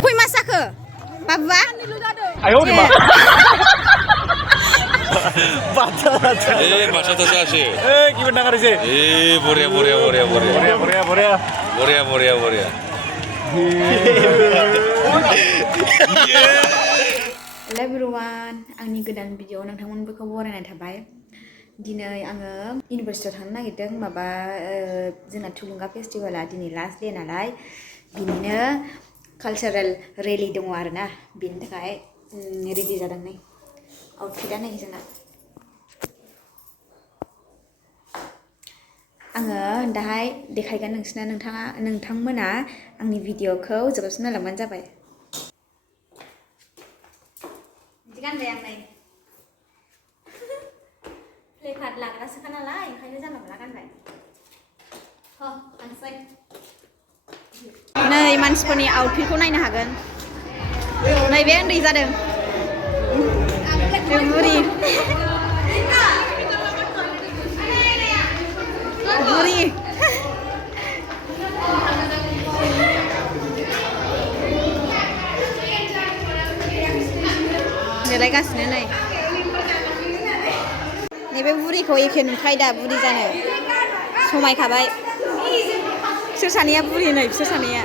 Kuy masak ke? Papa? Ayo di mana? Bahasa bahasa sih. Gimana dengar sih? Boria. Hello everyone, आंनि गोदान video नोंथांमोनखौ बरायनाय थाबाय। दिनै आङो इउनिभारसिटियाव थांनो नागिरदों माबा जोंना थुलुंगा फेस्टिभेला दिनै लास्ट डे नालाय बिनिनो कालचारेल रेलि दङ आरोना बिनि थाखाय रेडि जादों नै आउटफिटआ नै जोंना आङो दाहाय देखायगोन नोंथांमोना आंनि भिडिअखौ जोबजासिम नायलांबानो जाबाय। बिदि गानबाय आं नै प्लेकार्ड लाग्रासोखा नालाय ओंखायनो जानला मोनला गानबाय। नै मानसिफोरनि आउटफिटखौ नायनो हागोन। नै बे उन्दै जादों बे बुरि देलायगासिनो नै नैबे बुरिखौ एखे नुखायो दा बुरि जानो समायखाबाय। बिसोर सानैया बुरि नै बिसोर सानैया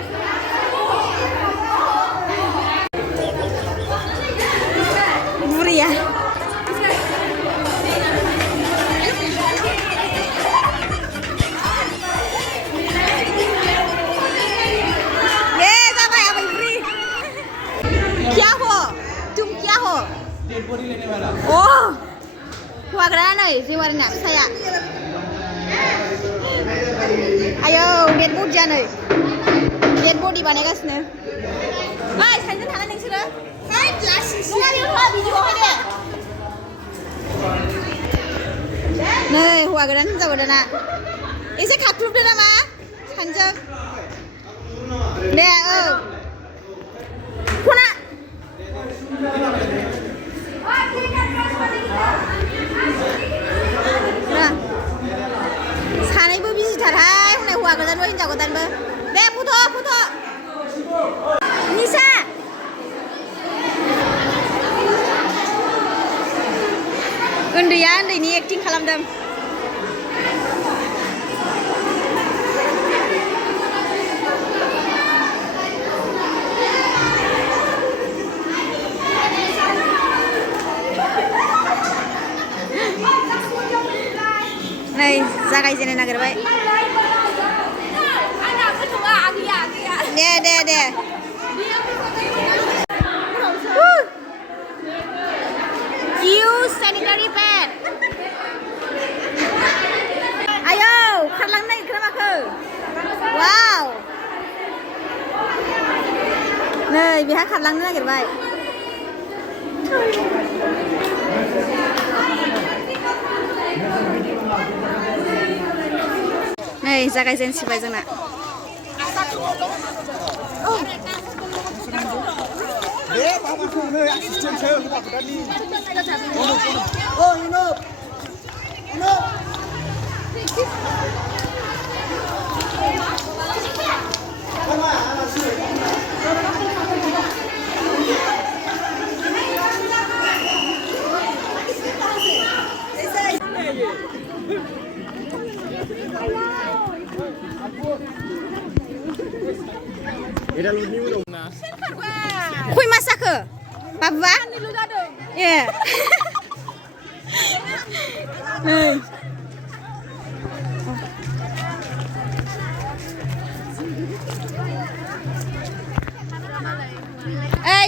बुरिया हौवाग्रा नै जेवारिना फिसाया आयौ डेड बडिया नै डेड बडि बानायगासिनो। ओइ साइडजों थाना नोंसोरो नै हौवा गोदान हिनजाव गोदाना एसे खाख्लुबदो नामा सानजों दे खना सानैबो बिजिथारहाय हनै हौवा गोदानबो हिनजाव गोदानबो दे फट' निसा उन्दैया उन्दैनि एक्टिं खालामदों। नै जागायजेननो नागिरबाय। दे use sanitary pad ayo खारलांनो नागिरखोना माखो वाव नै बेहा खारलांनो नागिरबाय। नै जागायजेनसिबाय जोंना Kuy masak ke? Papa? Iya.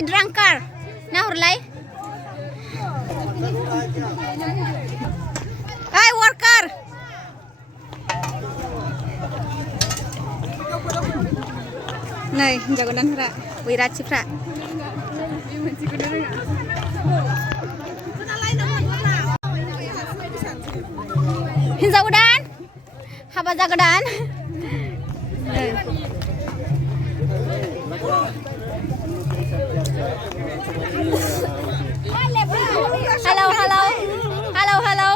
Drunkard. Nahurlay. Worker. नै हिनजाव गोदानफ्रा बैराथिफ्रा हिनजाव गोदान हाबा जागोदान hello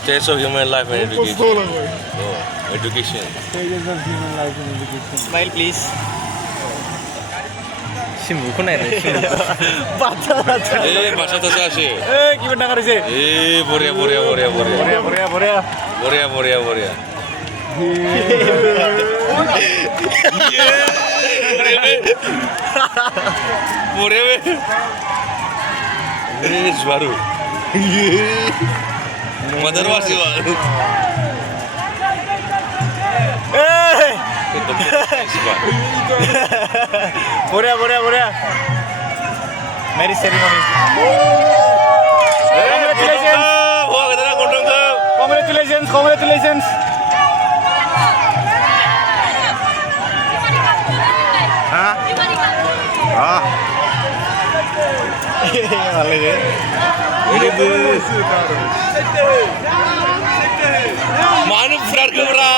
Stages of human life and education. Education. Stages of human life and education. Smile please. Simbuku naik nih. Baca. Bahasa Tasya sih. Gimana ngarisnya? Boria. Boria. Ini baru. Mother masih baru. Boria. Marriage ceremony. Congratulations. Hah? Ah. Manuk berkebra.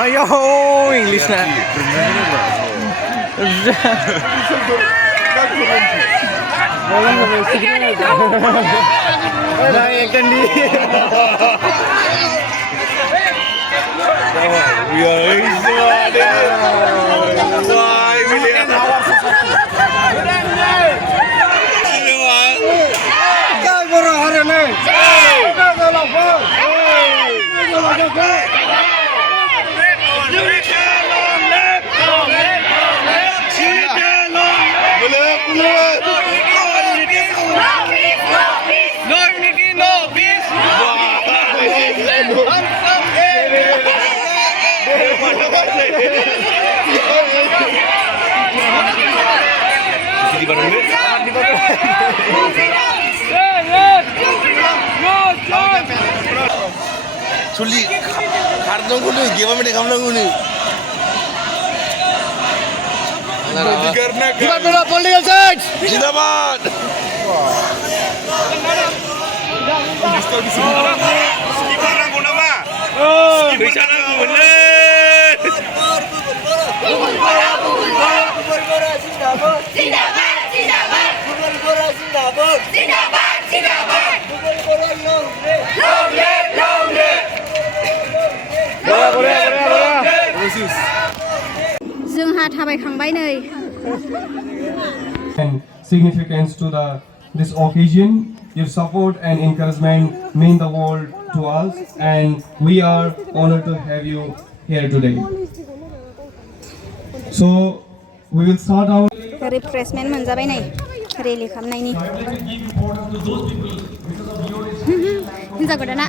Ayo, English na. Suli, kardong kudu, gimana mereka kamlang kudu? Gimana political science? Zindabad! जोंहा थाबायखांबाय नै and significance to this occasion. Your support and encouragement mean the world to us, and we are honored to have you here today. So we will start our refreshment मोनजाबाय नै rally खालामनायनि हिन्जाव गोदाना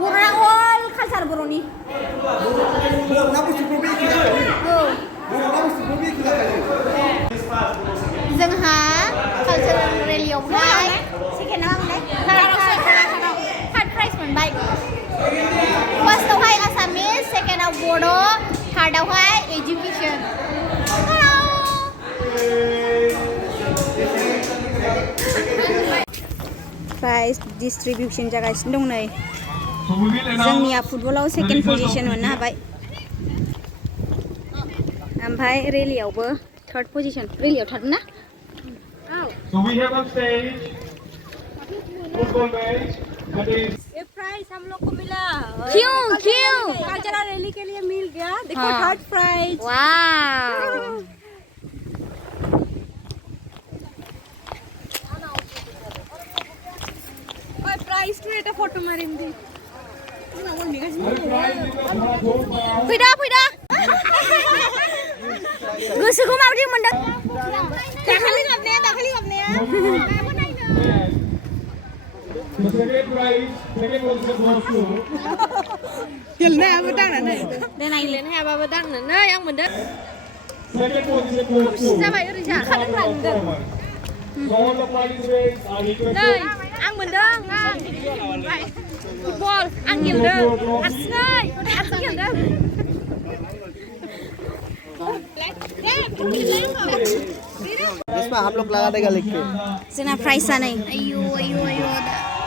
बर'ना अल culture बर'नि जोंहा cultural रेलियावहाय सेकेन्डआव third prize मोनबाय फार्स्टआवहाय Assamese सेकेन्डआव बड' थार्डआवहाय education prize distribution जागासिनो दं नै जोंनिया फुटबलाव सेकेन्ड पजिशन मोननो हाबाय ओमफ्राय रेलियावबो थार्ड पजिशन रेलियाव थार्ड ना So we have on stage football match that is ये प्राइज हम लोग को मिला क्यों कल्चरल रैली के लिए मिल गया देखो थर्ड प्राइज वाव और प्राइज टू एटा फोटो मारिंदी फैदा गोसोखौ माबायदि मोनदों दाखालि गाबनाया The second prize, second position goes to Hilne đang này. Đây này lên hè bà đang này. Nơi ăn mình đấy. second position goes to Sao vậy ơi chả khăn lạnh gần. So all the participants are requested Nơi ăn mình đơn. Football ăn nhiều đơn. Ăn nơi ăn nhiều đơn. इसमें हम लोग लगा देगा लिख के Sina price नहीं. Ayo.